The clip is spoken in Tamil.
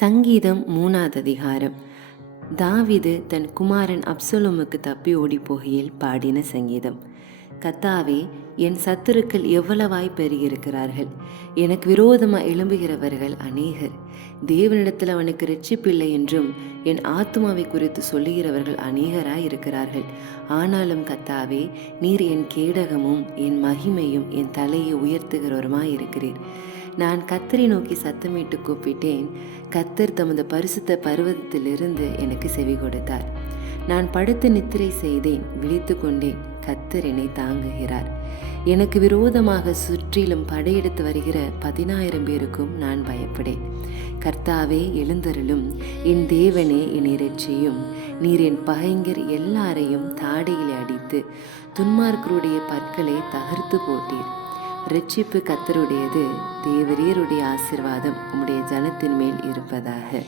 சங்கீதம் மூணாவது அதிகாரம். தாவிது தன் குமாரன் அப்சலோமுக்கு தப்பி ஓடி போகையில் பாடின சங்கீதம். கத்தாவே என் சத்துருக்கள் எவ்வளவாய் பெருகியிருக்கிறார்கள். எனக்கு விரோதமாக எழும்புகிறவர்கள் அநேகர். தேவனிடத்தில் அவனுக்கு ரட்சிப்பில்லை என்றும் என் ஆத்மாவை குறித்து சொல்லுகிறவர்கள் அநேகராய் இருக்கிறார்கள். ஆனாலும் கத்தாவே நீர் என் கேடகமும் என் மகிமையும் என் தலையை உயர்த்துகிறவருமாய் இருக்கிறீர். நான் கத்தரை நோக்கி சத்தமிட்டு கூப்பிட்டேன். கத்தர் தமது பரிசுத்த பருவத்திலிருந்து எனக்கு செவி கொடுத்தார் நான் படுத்து நித்திரை செய்தேன் விழித்து கொண்டேன். கத்தர் என்னை தாங்குகிறார். எனக்கு விரோதமாக சுற்றிலும் படையெடுத்து வருகிற பதினாயிரம் பேருக்கும் நான் பயப்படேன். கர்த்தாவே எழுந்தருளும். என் தேவனே என்னை இரட்சியும். நீர் என் பகைஞர் எல்லாரையும் தாடையிலே அடித்து துன்மார்க்கருடைய பற்களை தகர்த்து போட்டீர். ரட்சிப்பு கத்தருடையது தேவரீருடைய ஆசிர்வாதம் உம்முடைய ஜனத்தின் மேல் இருப்பதாக.